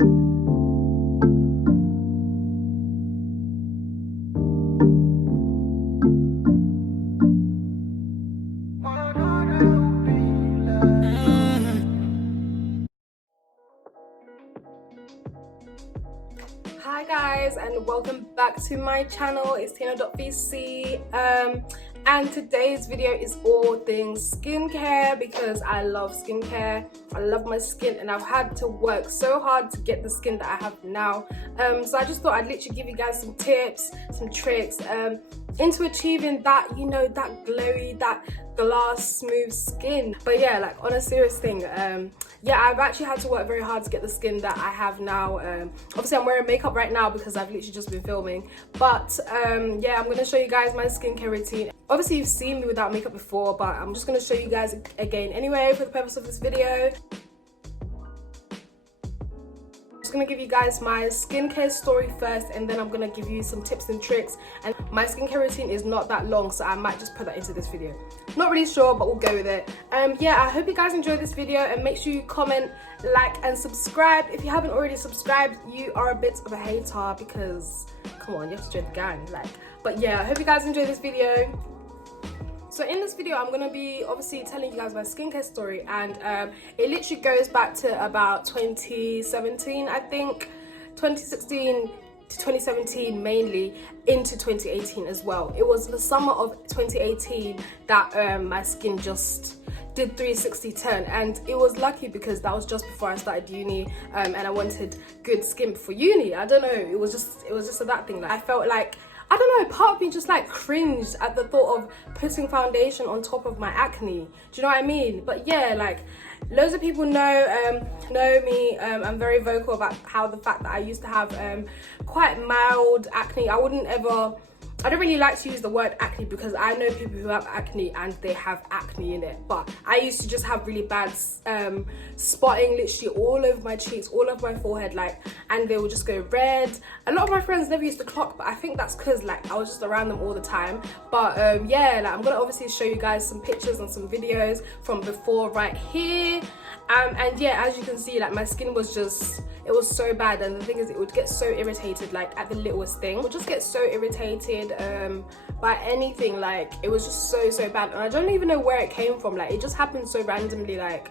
Hi guys, and welcome back to my channel. It's TINO.VC, and today's video is all things skincare because I love skincare. I love my skin and I've had to work so hard to get the skin that I have now. So I just thought I'd literally give you guys some tips, some tricks into achieving that, you know, that glowy, that glass smooth skin. But yeah, like on a serious thing, yeah, I've actually had to work very hard to get the skin that I have now. Obviously I'm wearing makeup right now because I've literally just been filming, but yeah, I'm gonna show you guys my skincare routine. Obviously you've seen me without makeup before, but I'm just gonna show you guys again anyway for the purpose of this video. I'm gonna give you guys my skincare story first, and then I'm gonna give you some tips and tricks. And my skincare routine is not that long, so I might just put that into this video. Not really sure, but we'll go with it. Yeah, I hope you guys enjoyed this video, and make sure you comment, like, and subscribe. If you haven't already subscribed, you are a bit of a hater because come on, you have to join the gang. But yeah, I hope you guys enjoyed this video. So in this video, I'm going to be obviously telling you guys my skincare story, and it literally goes back to about 2017, I think, 2016 to 2017 mainly, into 2018 as well. It was the summer of 2018 that my skin just did 360 turn, and it was lucky because that was just before I started uni, and I wanted good skin for uni. I don't know, it was just a that thing. Like, I felt like, I don't know, part of me just like cringed at the thought of putting foundation on top of my acne. Do you know what I mean? But yeah, like, loads of people know me. I'm very vocal about how the fact that I used to have quite mild acne. I don't really like to use the word acne because I know people who have acne and they have acne in it. But I used to just have really bad spotting literally all over my cheeks, all over my forehead, like, and they would just go red. A lot of my friends never used to clock, but I think that's because like I was just around them all the time. But yeah, like, I'm gonna obviously show you guys some pictures and some videos from before right here. And yeah, as you can see, like, my skin was just, it was so bad. And the thing is, it would get so irritated, like at the littlest thing. It would just get so irritated by anything. Like, it was just so bad, and I don't even know where it came from. Like, it just happened so randomly, like,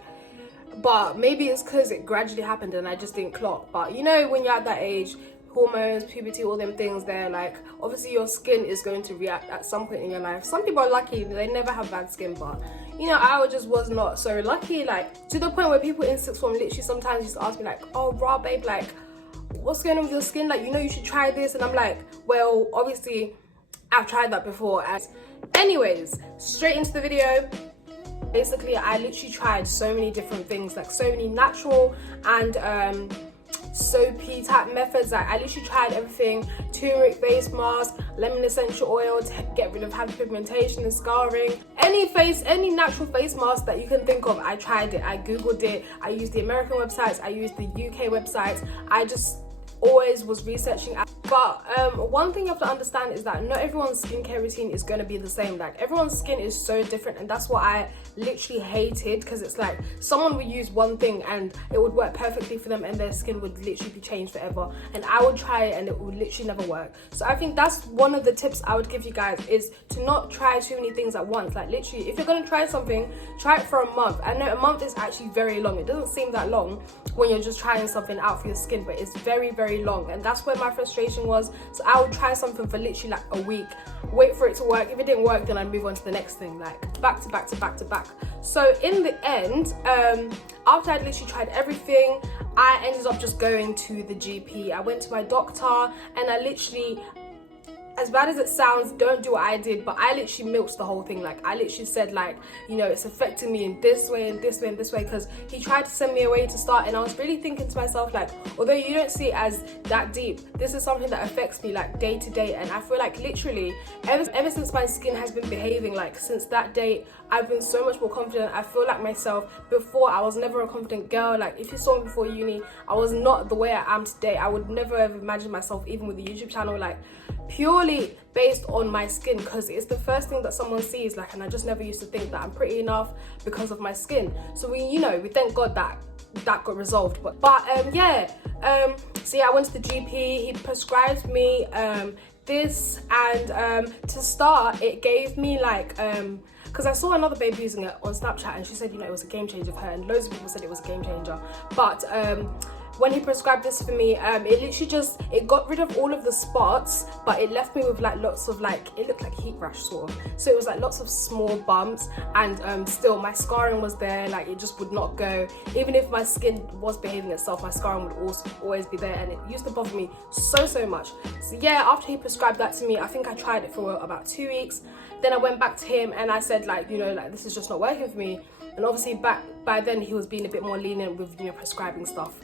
but maybe it's because it gradually happened and I just didn't clock. But you know, when you're at that age, hormones, puberty, all them things there, like, obviously your skin is going to react at some point in your life. Some people are lucky, they never have bad skin, but you know, I just was not so lucky, like, to the point where people in sixth form literally sometimes used to ask me like, oh raw babe, like, what's going on with your skin, like, you know, you should try this. And I'm like, well, obviously I've tried that before. And anyways, straight into the video. Basically, I literally tried so many different things, like so many natural and soapy type methods. Like, I literally tried everything: turmeric face mask, lemon essential oil to get rid of hyperpigmentation and scarring. Any natural face mask that you can think of, I tried it. I googled it, I used the American websites, I used the UK websites. I just always was researching. But one thing you have to understand is that not everyone's skincare routine is going to be the same. Like, everyone's skin is so different, and that's what I literally hated, because it's like someone would use one thing and it would work perfectly for them and their skin would literally be changed forever, and I would try it and it would literally never work. So I think that's one of the tips I would give you guys, is to not try too many things at once. Like, literally, if you're going to try something, try it for a month. I know a month is actually very long. It doesn't seem that long when you're just trying something out for your skin, but it's very long, and that's where my frustration was. So I would try something for literally like a week, wait for it to work. If it didn't work, then I'd move on to the next thing, like back to back. So in the end, after I'd literally tried everything, I ended up just going to the GP. I went to my doctor, and I literally, as bad as it sounds, don't do what I did, but I literally milked the whole thing. Like, I literally said, like, you know, it's affecting me in this way and this way and this way, because he tried to send me away to start, and I was really thinking to myself, like, although you don't see it as that deep, this is something that affects me like day to day. And I feel like literally ever since my skin has been behaving, like, since that date, I've been so much more confident. I feel like myself. Before, I was never a confident girl. Like, if you saw me before uni, I was not the way I am today. I would never have imagined myself even with the YouTube channel, like, purely based on my skin, because it's the first thing that someone sees, like, and I just never used to think that I'm pretty enough because of my skin. So we thank God that got resolved. But yeah, So yeah, I went to the GP. He prescribed me this, and to start, it gave me like because I saw another babe using it on Snapchat, and she said, you know, it was a game changer for her, and loads of people said it was a game changer. But when he prescribed this for me, it literally just, it got rid of all of the spots, but it left me with like lots of like, it looked like heat rash sort of. So it was like lots of small bumps, and still my scarring was there, like it just would not go. Even if my skin was behaving itself, my scarring would also always be there, and it used to bother me so much. So yeah, after he prescribed that to me, I think I tried it for about 2 weeks. Then I went back to him and I said, like, you know, like this is just not working for me. And obviously by then he was being a bit more lenient with, you know, prescribing stuff.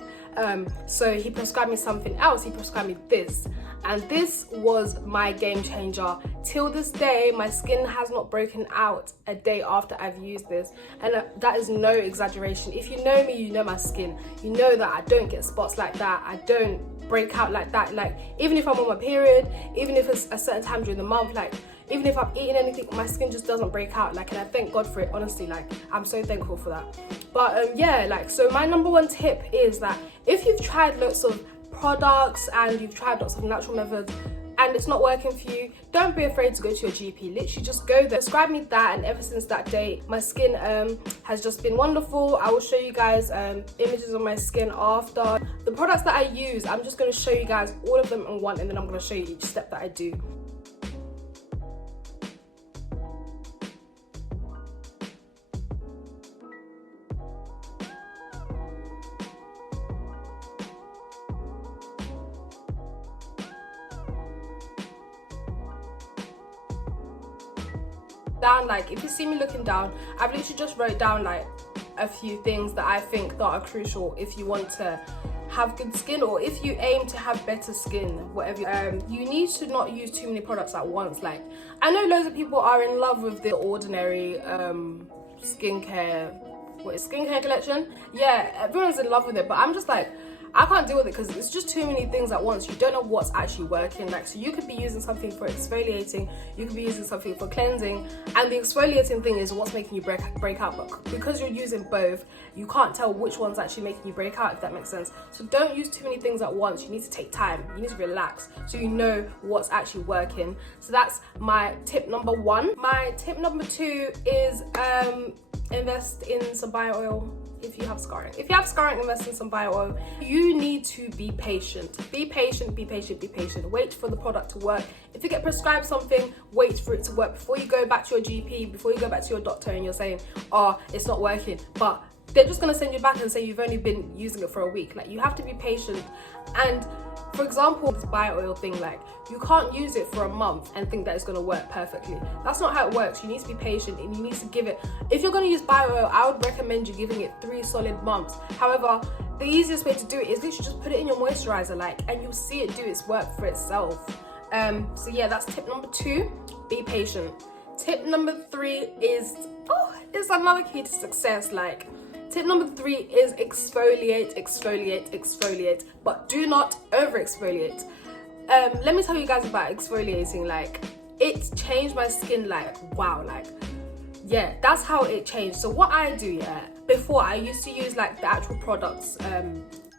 So he prescribed me something else. He prescribed me this, and this was my game changer. Till this day, my skin has not broken out a day after I've used this, and that is no exaggeration. If you know me, you know my skin. You know that I don't get spots like that. I don't break out like that. Like, even if I'm on my period, even if it's a certain time during the month, like even if I'm eating anything, my skin just doesn't break out. Like, and I thank God for it, honestly. Like, I'm so thankful for that. But yeah, like, so my number one tip is that if you've tried lots of products and you've tried lots of natural methods and it's not working for you, don't be afraid to go to your GP. Literally just go there. Prescribe me that, and ever since that day, my skin has just been wonderful. I will show you guys images of my skin after. The products that I use, I'm just going to show you guys all of them in one, and then I'm going to show you each step that I do. Down, like if you see me looking down, I've literally just wrote down like a few things that I think that are crucial if you want to have good skin, or if you aim to have better skin, whatever. You need to not use too many products at once. Like, I know loads of people are in love with the Ordinary skincare collection. Yeah, everyone's in love with it, but I'm just like, I can't deal with it because it's just too many things at once. You don't know what's actually working. Like, so you could be using something for exfoliating, you could be using something for cleansing, and the exfoliating thing is what's making you break out. But because you're using both, you can't tell which one's actually making you break out, if that makes sense. So don't use too many things at once. You need to take time. You need to relax so you know what's actually working. So that's my tip number one. My tip number two is invest in some bio oil. If you have scarring. If you have scarring, invest in some bio oil. You need to be patient. Be patient, be patient, be patient. Wait for the product to work. If you get prescribed something, wait for it to work before you go back to your GP, before you go back to your doctor and you're saying, oh, it's not working. But they're just gonna send you back and say you've only been using it for a week. Like, you have to be patient. And for example, this bio oil thing, like, you can't use it for a month and think that it's going to work perfectly. That's not how it works. You need to be patient, and you need to give it, if you're going to use bio oil, I would recommend you giving it 3 solid months. However, the easiest way to do it is literally just put it in your moisturizer, like, and you'll see it do its work for itself. So yeah, that's tip number 2, be patient. Tip number 3 is, it's another key to success. Like, tip number 3 is exfoliate, exfoliate, exfoliate, but do not over exfoliate. Let me tell you guys about exfoliating. Like, it changed my skin, like, wow, like, yeah, that's how it changed. So what I do, yeah, before I used to use like the actual products,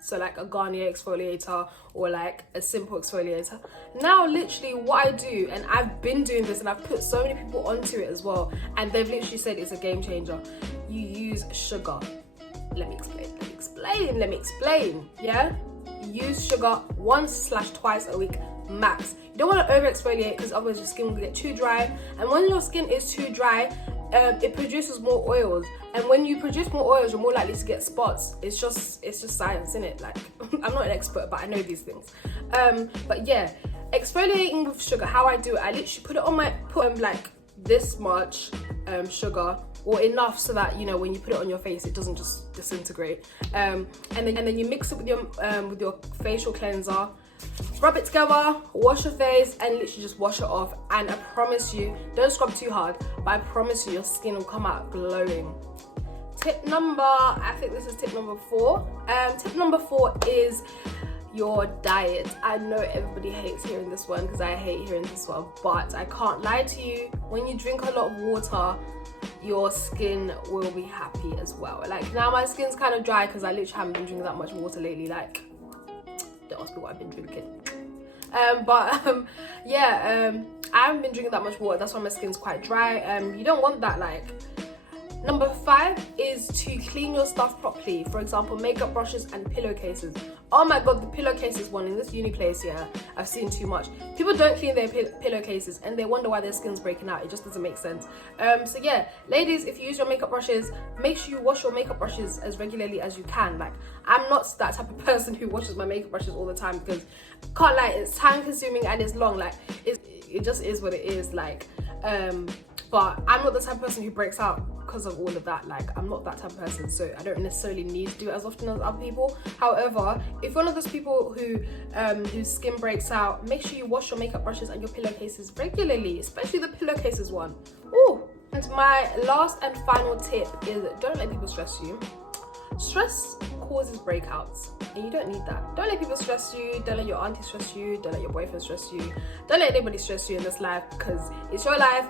so like a Garnier exfoliator or like a simple exfoliator. Now literally what I do, and I've been doing this and I've put so many people onto it as well, and they've literally said it's a game changer. You use sugar. Let me explain, yeah? Use sugar once / twice a week max. You don't want to over exfoliate because otherwise your skin will get too dry, and when your skin is too dry, it produces more oils, and when you produce more oils, you're more likely to get spots. It's just science, innit? Like, I'm not an expert, but I know these things. But yeah, exfoliating with sugar, how I do it, I literally put it on my, like this much sugar, or enough so that, you know, when you put it on your face, it doesn't just disintegrate. And then you mix it with your facial cleanser, rub it together, wash your face, and literally just wash it off. And I promise you, don't scrub too hard, but I promise you, your skin will come out glowing. I think this is tip number 4. Tip number 4 is your diet. I know everybody hates hearing this one because I hate hearing this one, but I can't lie to you. When you drink a lot of water, your skin will be happy as well. Like, now my skin's kind of dry because I literally haven't been drinking that much water lately. Like, Don't ask me what I've been drinking. Yeah, I haven't been drinking that much water. That's why my skin's quite dry. You don't want that. Like, number 5 is to clean your stuff properly. For example, makeup brushes and pillowcases. Oh my god, the pillowcases one in this uni place, yeah, I've seen too much. People don't clean their pillowcases and they wonder why their skin's breaking out. It just doesn't make sense. So yeah, ladies, if you use your makeup brushes, make sure you wash your makeup brushes as regularly as you can. Like, I'm not that type of person who washes my makeup brushes all the time, because can't lie, it's time consuming and it's long. Like, it just is what it is. Like, but I'm not the type of person who breaks out because of all of that. Like, I'm not that type of person, so I don't necessarily need to do it as often as other people. However, if you're one of those people who whose skin breaks out, make sure you wash your makeup brushes and your pillowcases regularly, especially the pillowcases one. Ooh. And my last and final tip is, don't let people stress you. Stress causes breakouts and you don't need that. Don't let people stress you. Don't let your auntie stress you. Don't let your boyfriend stress you. Don't let anybody stress you in this life, because it's your life.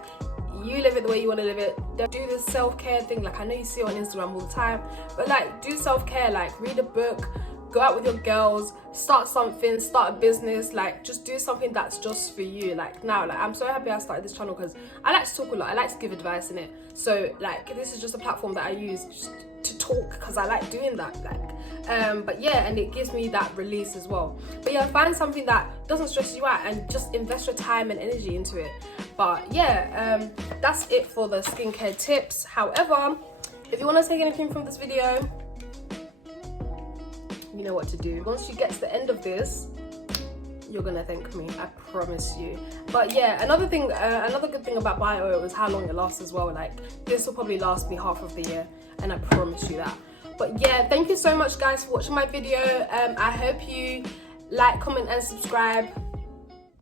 You live it the way you want to live it. Don't do this self-care thing. Like, I know you see it on Instagram all the time, but like, do self-care. Like, read a book, go out with your girls, start something, start a business. Like, just do something that's just for you. Like, now, like, I'm so happy I started this channel because I like to talk a lot. I like to give advice in it. So like, this is just a platform that I use just to talk because I like doing that. Like, but yeah, and it gives me that release as well. But yeah, find something that doesn't stress you out and just invest your time and energy into it. But yeah, that's it for the skincare tips. However, if you want to take anything from this video, you know what to do. Once you get to the end of this, you're gonna thank me, I promise you. But yeah, another good thing about bio oil is how long it lasts as well. Like, this will probably last me half of the year, and I promise you that. But yeah, thank you so much guys for watching my video. I hope you like, comment and subscribe.